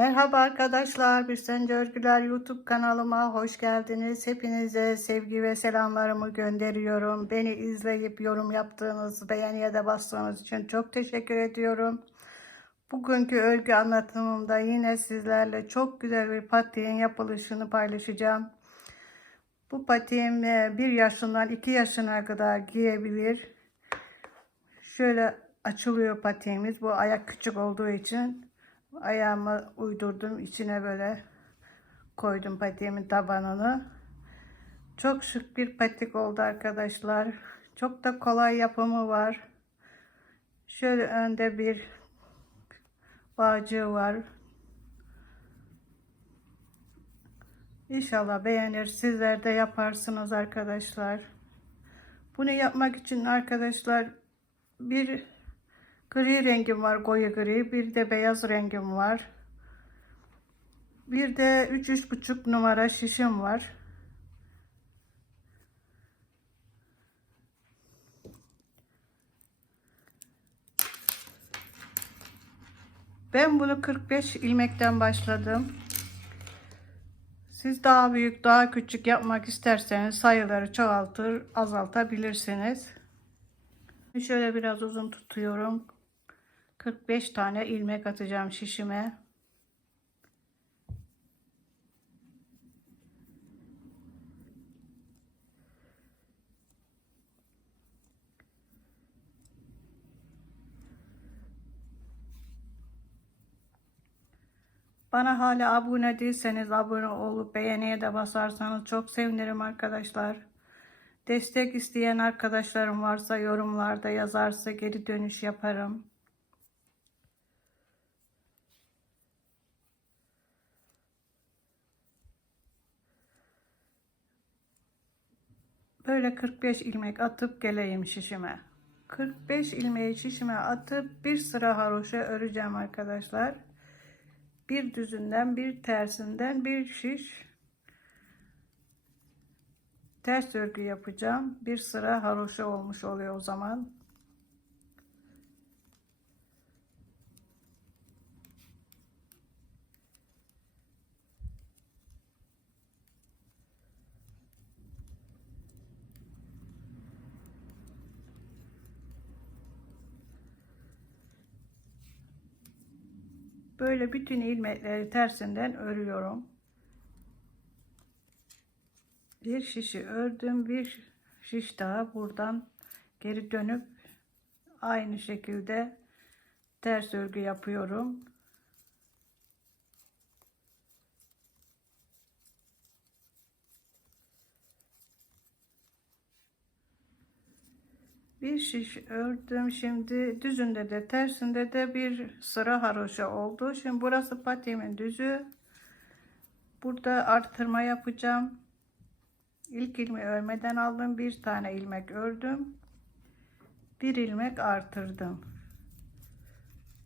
Merhaba arkadaşlar, Bir Sence Örgüler YouTube kanalıma hoş geldiniz. Hepinize sevgi ve selamlarımı gönderiyorum. Beni izleyip yorum yaptığınız, beğeniye de bastığınız için çok teşekkür ediyorum. Bugünkü örgü anlatımımda yine sizlerle çok güzel bir patiğin yapılışını paylaşacağım. Bu patiğim 1 yaşından 2 yaşına kadar giyebilir. Şöyle açılıyor patiğimiz. Bu ayak küçük olduğu için ayağımı uydurdum. içine böyle koydum patiğimin tabanını. Çok şık bir patik oldu arkadaşlar. Çok da kolay yapımı var. Şöyle önde bir bağcığı var. İnşallah beğenir. Sizler de yaparsınız arkadaşlar. Bunu yapmak için arkadaşlar bir gri rengim var koyu gri. Bir de beyaz rengim var. Bir de 3 üç buçuk numara şişim var. Ben bunu 45 ilmekten başladım. Siz daha büyük daha küçük yapmak isterseniz sayıları çoğaltır azaltabilirsiniz. Şöyle biraz uzun tutuyorum. 45 tane ilmek atacağım şişime. Bana hala abone değilseniz abone olup beğeniye de basarsanız çok sevinirim arkadaşlar. Destek isteyen arkadaşlarım varsa yorumlarda yazarsa geri dönüş yaparım. Böyle 45 ilmek atıp geleyim şişime. 45 ilmeği şişime atıp bir sıra haroşa öreceğim arkadaşlar. Bir düzünden bir tersinden bir şiş ters örgü yapacağım. Bir sıra haroşa olmuş oluyor o zaman. Böyle bütün ilmekleri tersinden örüyorum. Bir şişi ördüm. Bir şiş daha buradan geri dönüp aynı şekilde ters örgü yapıyorum. Bir şiş ördüm. Şimdi düzünde de tersinde de bir sıra haroşa oldu. Şimdi burası patiğimin düzü. Burada artırma yapacağım. İlk ilmeği örmeden aldım. Bir tane ilmek ördüm. Bir ilmek artırdım.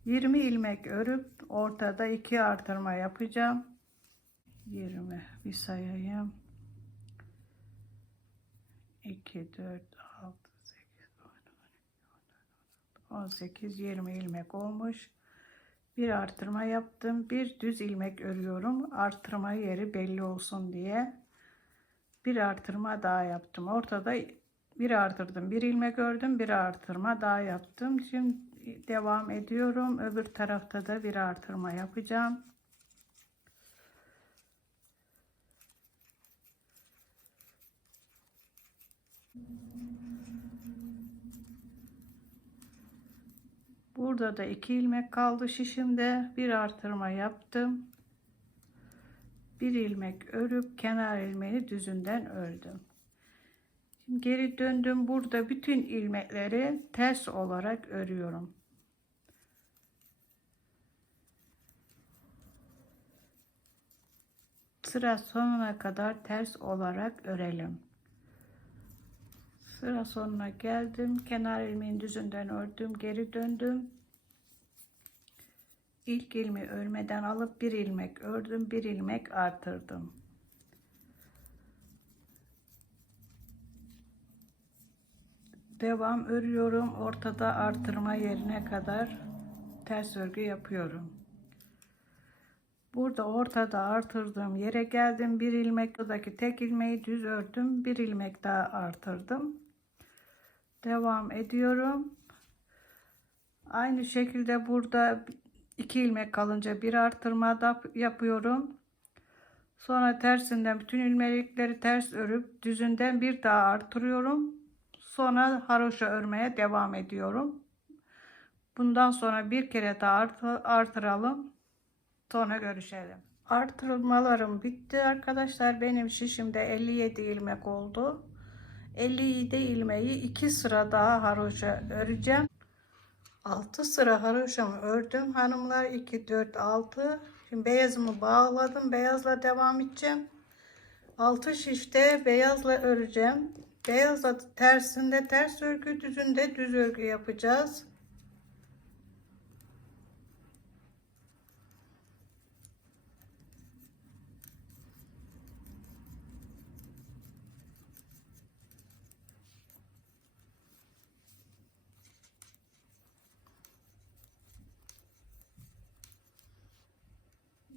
20 ilmek örüp ortada iki artırma yapacağım. 20 bir sayayım. 2 4 6 8 10 18 20 ilmek olmuş. Bir artırma yaptım. Bir düz ilmek örüyorum. Artırma yeri belli olsun diye bir artırma daha yaptım. Ortada bir artırdım. Bir ilmek ördüm. Bir artırma daha yaptım. Şimdi devam ediyorum. Öbür tarafta da bir artırma yapacağım. Burada da iki ilmek kaldı şişimde. Bir artırma yaptım bir ilmek örüp kenar ilmeğini düzünden ördüm. Şimdi geri döndüm. Burada bütün ilmekleri ters olarak örüyorum. Sıra sonuna kadar ters olarak örelim. Sıra sonuna geldim. Kenar ilmeğin düzünden ördüm. Geri döndüm. İlk ilmeği örmeden alıp bir ilmek ördüm bir ilmek artırdım devam örüyorum ortada artırma yerine kadar ters örgü yapıyorum Burada ortada artırdığım yere geldim. Bir ilmek buradaki tek ilmeği düz ördüm. Bir ilmek daha artırdım. Devam ediyorum. Aynı şekilde burada iki ilmek kalınca bir artırma da yapıyorum. Sonra tersinden bütün ilmekleri ters örüp düzünden bir daha artırıyorum. Sonra haroşa örmeye devam ediyorum. Bundan sonra bir kere daha artı, artıralım. Sonra görüşelim. Artırmalarım bitti arkadaşlar. Benim şişimde 57 ilmek oldu. 57 ilmeği 2 sıra daha haroşa öreceğim. 6 sıra haroşamı ördüm hanımlar. 2, 4, 6. Şimdi beyazımı bağladım. Beyazla devam edeceğim. 6 şişte beyazla öreceğim. Beyazla tersinde ters örgü, düzünde düz örgü yapacağız.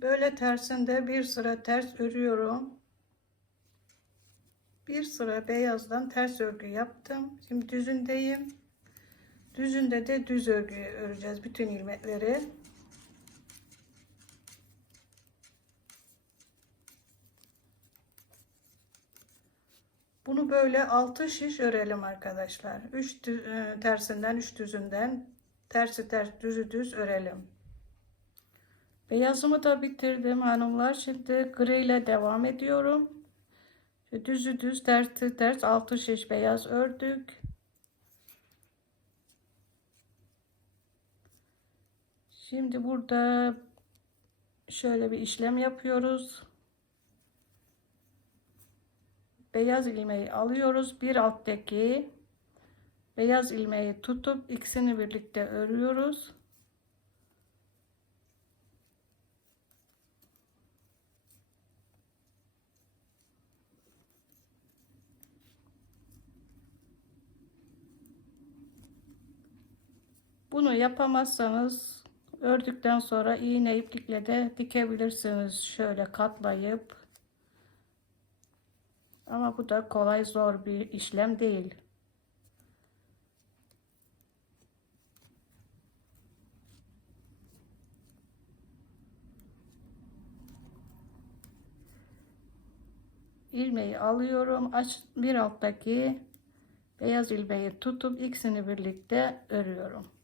Böyle tersinde bir sıra ters örüyorum. Bir sıra beyazdan ters örgü yaptım. Şimdi düzündeyim. Düzünde de düz örgü öreceğiz bütün ilmekleri. Bunu böyle 6 şiş örelim arkadaşlar. 3 tersinden 3 düzünden tersi ters düzü düz örelim. Beyazımı da bitirdim hanımlar. Şimdi gri ile devam ediyorum. Düzü düz tersi ters 6 şiş beyaz ördük. Şimdi burada şöyle bir işlem yapıyoruz. Beyaz ilmeği alıyoruz. Bir alttaki beyaz ilmeği tutup ikisini birlikte örüyoruz. Bunu yapamazsanız ördükten sonra iğne iplikle de dikebilirsiniz. Şöyle katlayıp. Ama bu da kolay zor bir işlem değil. ilmeği alıyorum. Aç bir alttaki beyaz ilmeği tutup ikisini birlikte örüyorum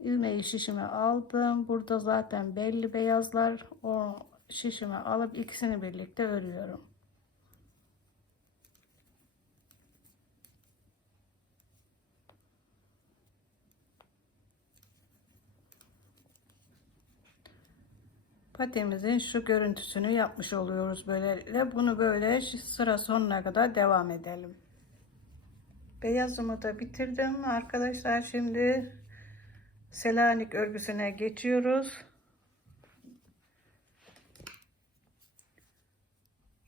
ilmeği şişime aldım. Burada zaten belli beyazlar. O şişime alıp ikisini birlikte örüyorum. patemizin şu görüntüsünü yapmış oluyoruz böylelikle. Bunu böyle sıra sonuna kadar devam edelim. Beyazımı da bitirdim arkadaşlar. Şimdi Selanik örgüsüne geçiyoruz.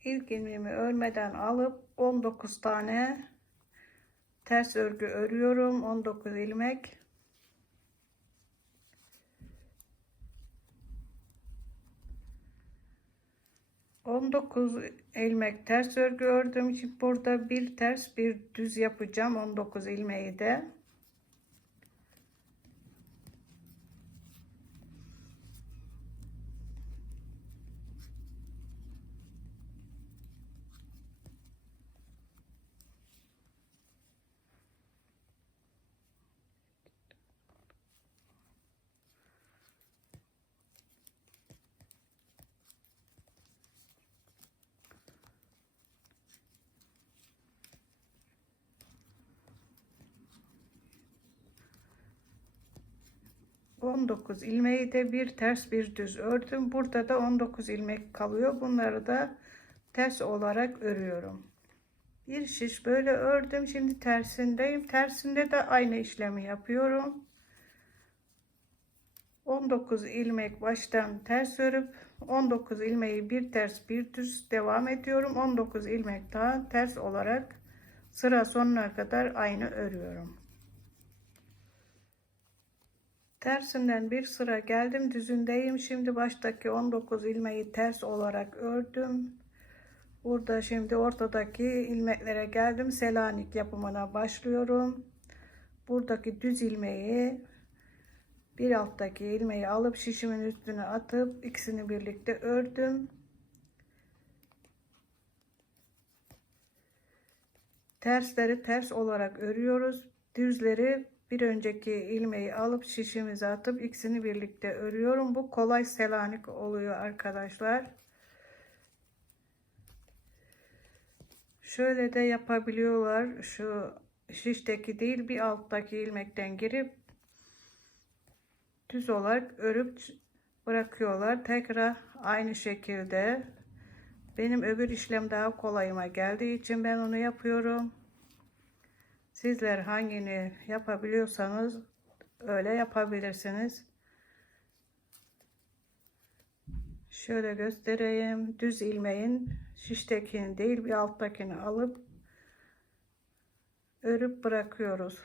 İlk ilmeğimi örmeden alıp 19 tane ters örgü örüyorum. 19 ilmek. On dokuz ilmek ters örgü ördüm için burada bir ters bir düz yapacağım 19 ilmeği de 19 ilmeği de bir ters bir düz ördüm. Burada da 19 ilmek kalıyor. Bunları da ters olarak örüyorum. Bir şiş böyle ördüm. Şimdi tersindeyim. Tersinde de aynı işlemi yapıyorum. 19 ilmek baştan ters örüp 19 ilmeği bir ters bir düz devam ediyorum. 19 ilmek daha ters olarak sıra sonuna kadar aynı örüyorum. Tersinden bir sıra geldim düzündeyim. Şimdi baştaki 19 ilmeği ters olarak ördüm. Burada şimdi ortadaki ilmeklere geldim. Selanik yapımına başlıyorum. Buradaki düz ilmeği bir alttaki ilmeği alıp şişimin üstüne atıp ikisini birlikte ördüm. Tersleri ters olarak örüyoruz. Düzleri bir önceki ilmeği alıp şişimize atıp ikisini birlikte örüyorum. Bu kolay selanik oluyor arkadaşlar. Şöyle de yapabiliyorlar. Şu şişteki değil bir alttaki ilmekten girip düz olarak örüp bırakıyorlar. Tekrar aynı şekilde benim öbür işlem daha kolayıma geldiği için ben onu yapıyorum. Sizler hangini yapabiliyorsanız öyle yapabilirsiniz. Şöyle göstereyim. Düz ilmeğin şiştekini değil bir alttakini alıp örüp bırakıyoruz.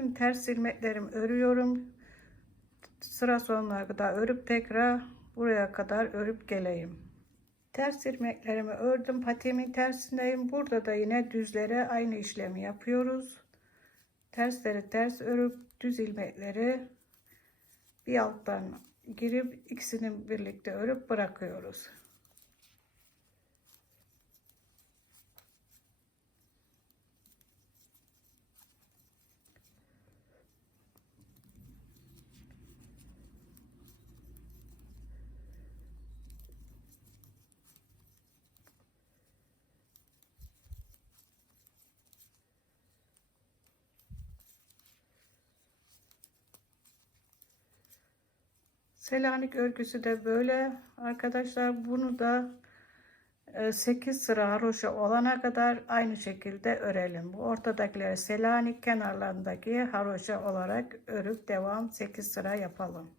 Şimdi ters ilmeklerimi örüyorum. Sıra sonuna kadar örüp tekrar buraya kadar örüp geleyim. Ters ilmeklerimi ördüm. Patiğimin tersindeyim. Burada da yine düzlere aynı işlemi yapıyoruz. Tersleri ters örüp düz ilmekleri bir alttan girip ikisini birlikte örüp bırakıyoruz. Selanik örgüsü de böyle. Arkadaşlar bunu da 8 sıra haroşa olana kadar aynı şekilde örelim. Bu ortadakileri Selanik kenarlarındaki haroşa olarak örüp devam 8 sıra yapalım.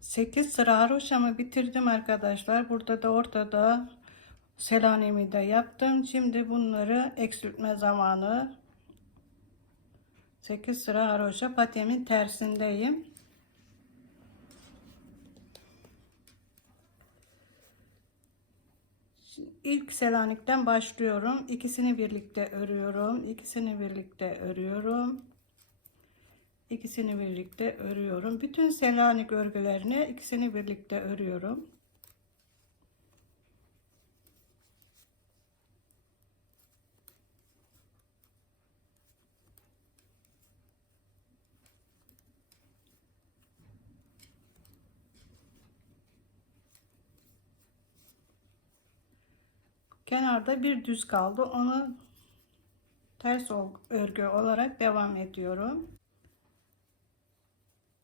Sekiz sıra haroşamı bitirdim arkadaşlar. Burada da ortada Selanik'imi de yaptım. Şimdi bunları eksiltme zamanı. 8 sıra haroşa patemin tersindeyim. İlk Selanik'ten başlıyorum. İkisini birlikte örüyorum. İkisini birlikte örüyorum. İkisini birlikte örüyorum. Bütün Selanik örgülerini ikisini birlikte örüyorum. Kenarda bir düz kaldı. Onu ters örgü olarak devam ediyorum.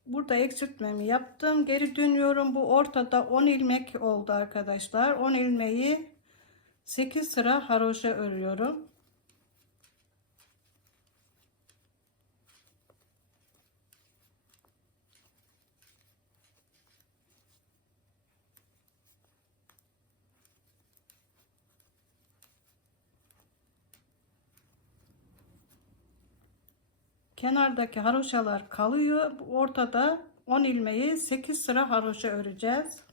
Burada eksiltmemi yaptım. Geri dönüyorum. Bu ortada 10 ilmek oldu arkadaşlar. 10 ilmeği 8 sıra haroşa örüyorum. Kenardaki haroşalar kalıyor. Ortada 10 ilmeği 8 sıra haroşa öreceğiz.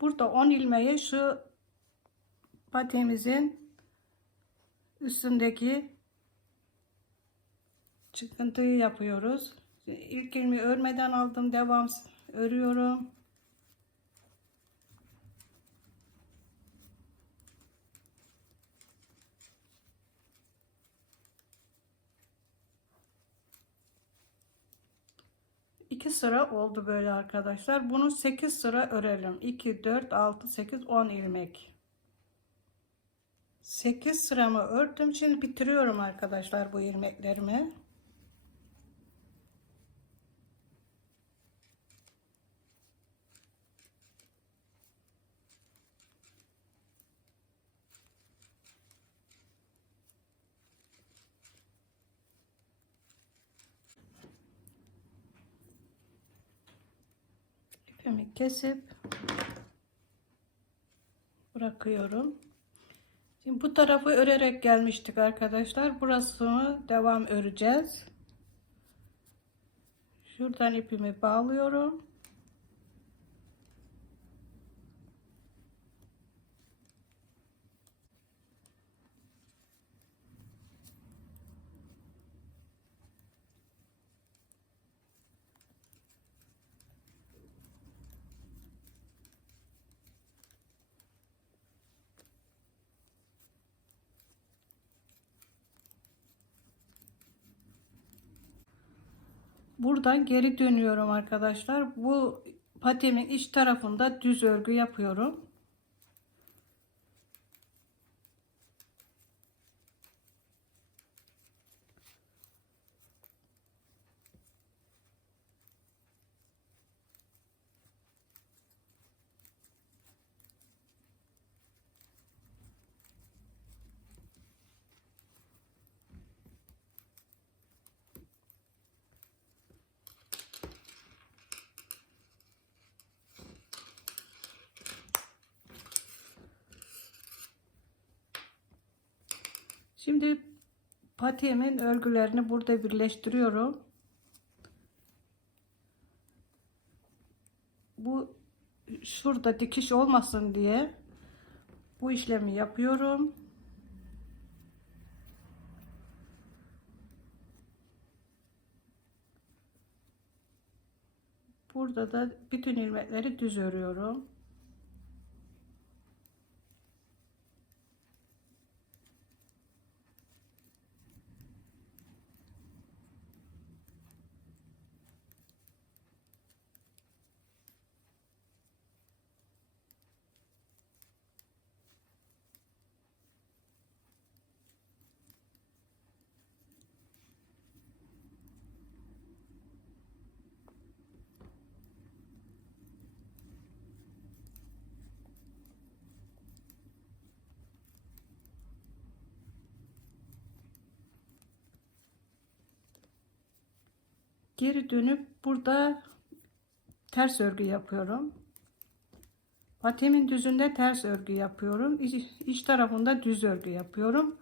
Burada 10 ilmeği şu patemizin üstündeki çıkıntıyı yapıyoruz. İlk ilmi örmeden aldım. Devam örüyorum. 2 sıra oldu böyle arkadaşlar. Bunu 8 sıra örelim. 2, 4, 6, 8, 10 ilmek. 8 sıramı ördüm. Şimdi bitiriyorum arkadaşlar bu ilmeklerimi. İpimi kesip bırakıyorum. Şimdi bu tarafı örerek gelmiştik arkadaşlar. Burasını devam öreceğiz. Şuradan ipimi bağlıyorum. Buradan geri dönüyorum arkadaşlar. Bu patiğimin iç tarafında düz örgü yapıyorum. Şimdi patiğimin örgülerini burada birleştiriyorum. Bu şurada dikiş olmasın diye bu işlemi yapıyorum. Burada da bütün ilmekleri düz örüyorum. Geri dönüp burada ters örgü yapıyorum. Patiğimin düzünde ters örgü yapıyorum. İç, iç tarafında düz örgü yapıyorum.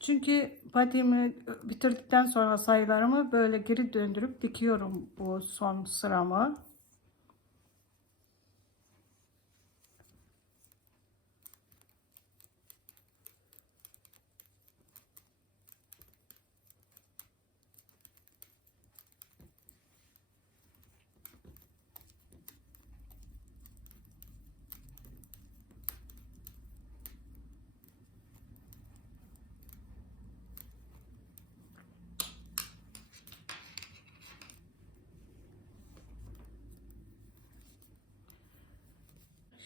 Çünkü patiğimi bitirdikten sonra sayılarımı böyle geri döndürüp dikiyorum bu son sıramı.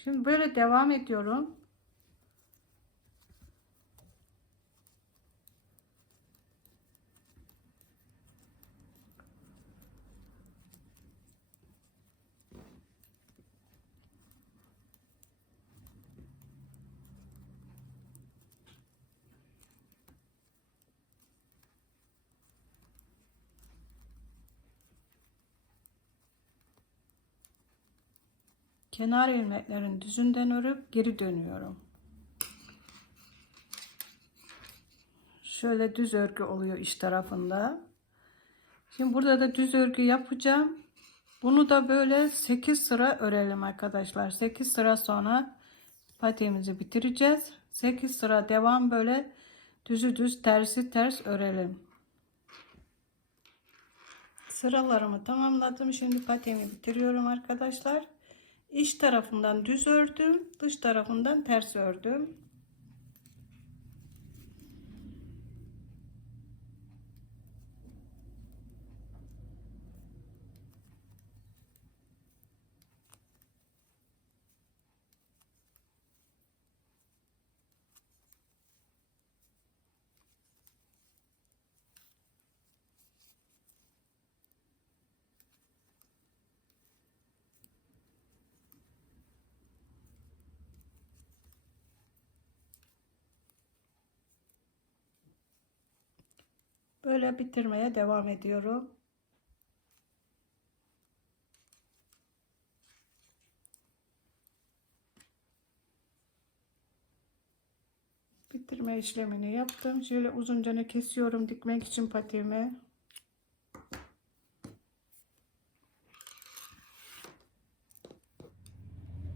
Şimdi böyle devam ediyorum. Kenar ilmeklerin düzünden örüp geri dönüyorum. Şöyle düz örgü oluyor iç tarafında. Şimdi burada da düz örgü yapacağım. Bunu da böyle 8 sıra örelim arkadaşlar. 8 sıra sonra patiğimizi bitireceğiz. 8 sıra devam böyle düzü düz tersi ters örelim. Sıralarımı tamamladım. Şimdi patiğimi bitiriyorum arkadaşlar. İç tarafından düz ördüm, dış tarafından ters ördüm. Böyle bitirmeye devam ediyorum. Bitirme işlemini yaptım. Şöyle uzunca kesiyorum dikmek için patiğimi.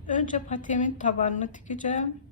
Önce patiğimin tabanını dikeceğim.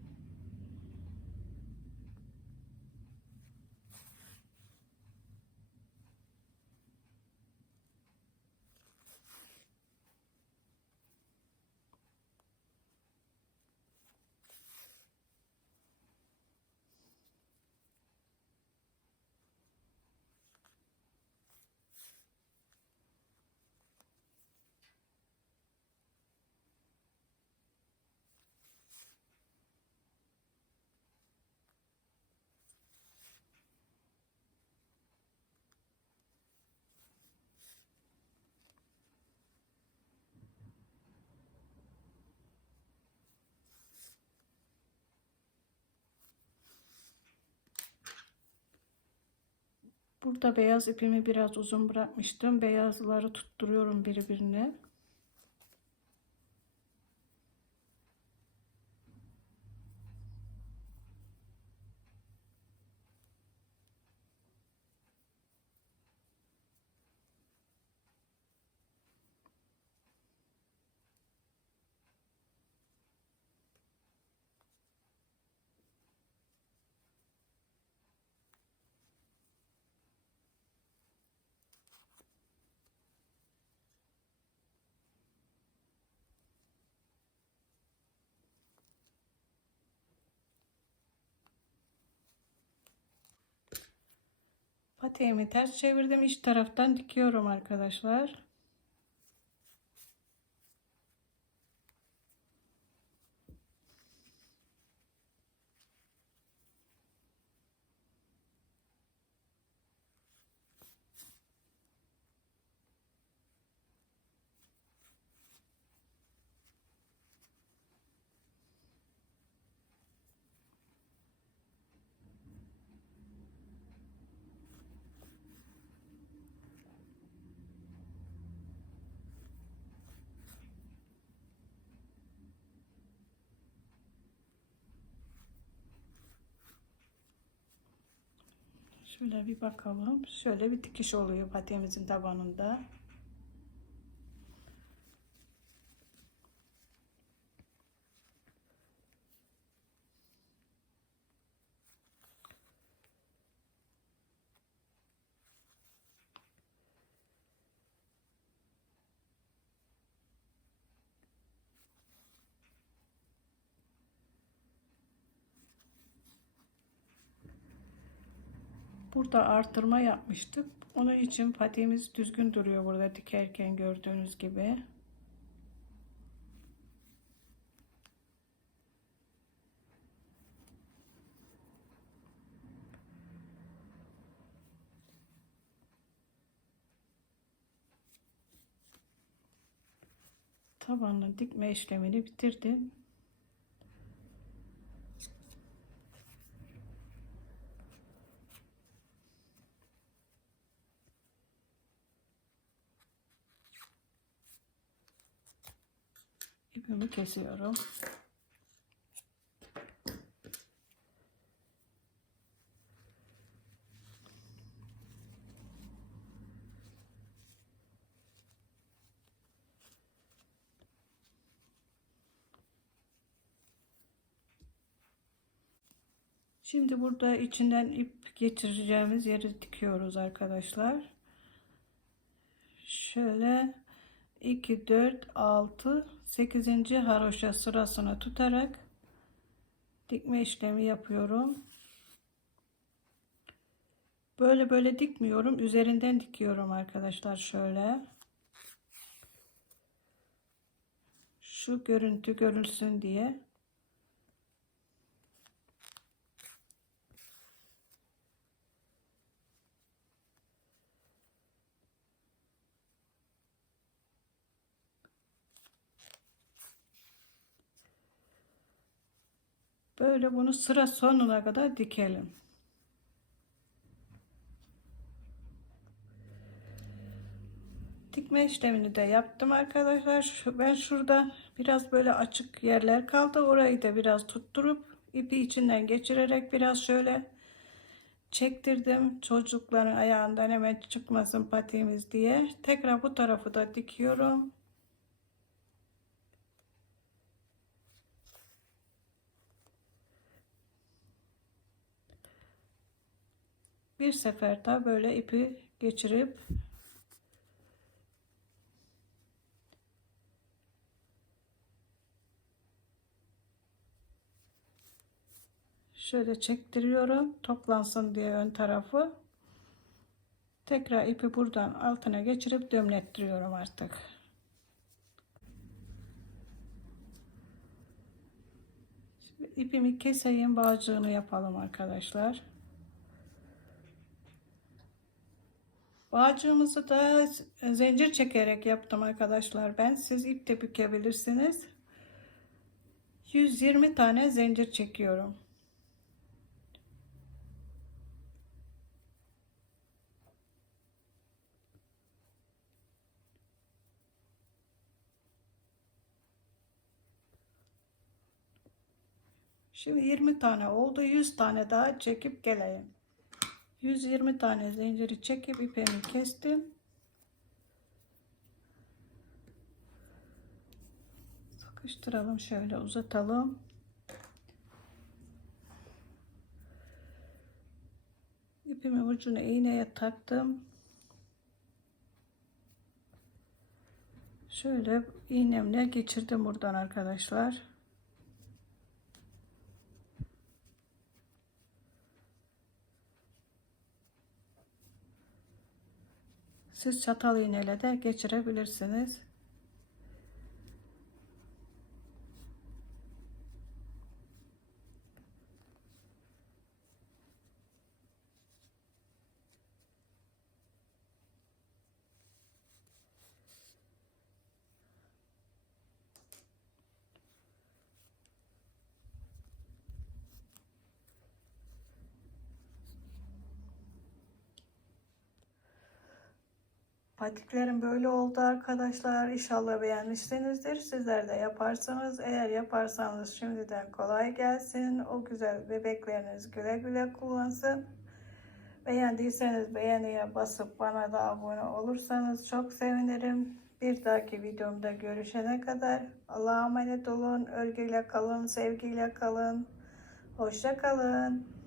Burada beyaz ipimi biraz uzun bırakmıştım. Beyazları tutturuyorum birbirine. Patiğimi ters çevirdim. İç taraftan dikiyorum arkadaşlar. Şöyle bir bakalım. Şöyle bir dikiş oluyor patiğimizin tabanında. Burada artırma yapmıştık. Onun için patiğimiz düzgün duruyor burada dikerken gördüğünüz gibi. Tabanını dikme işlemini bitirdim. ipimi kesiyorum. Şimdi burada içinden ip geçireceğimiz yeri dikiyoruz arkadaşlar. Şöyle 2 4 6 8. haroşa sırasını tutarak dikme işlemi yapıyorum. Böyle böyle dikmiyorum. Üzerinden dikiyorum arkadaşlar şöyle. Şu görüntü görülsün diye. Böyle bunu sıra sonuna kadar dikelim. Dikme işlemini de yaptım arkadaşlar. Ben şurada biraz böyle açık yerler kaldı. Orayı da biraz tutturup ipi içinden geçirerek biraz şöyle çektirdim. Çocukların ayağından hemen çıkmasın patiğimiz diye. Tekrar bu tarafı da dikiyorum. Bir sefer daha böyle ipi geçirip şöyle çektiriyorum. Toplansın diye ön tarafı. Tekrar ipi buradan altına geçirip dömlettiriyorum artık. Şimdi ipimi keseyim bağcığını yapalım arkadaşlar bağcığımızı da zincir çekerek yaptım arkadaşlar ben siz ip de bükebilirsiniz 120 tane zincir çekiyorum Şimdi 20 tane oldu. 100 tane daha çekip geleyim. 120 tane zinciri çekip ipimi kestim. Sıkıştıralım şöyle uzatalım. İpimin ucunu iğneye taktım. Şöyle iğnemle geçirdim buradan arkadaşlar. Siz çatal iğneyle de geçirebilirsiniz. Patiklerim böyle oldu arkadaşlar. İnşallah beğenmişsinizdir. Sizler de yaparsanız eğer yaparsanız şimdiden kolay gelsin. O güzel bebekleriniz güle güle kullansın. Beğendiyseniz beğeniye basıp bana da abone olursanız çok sevinirim. Bir dahaki videomda görüşene kadar Allah'a emanet olun. Örgüyle kalın, sevgiyle kalın. Hoşça kalın.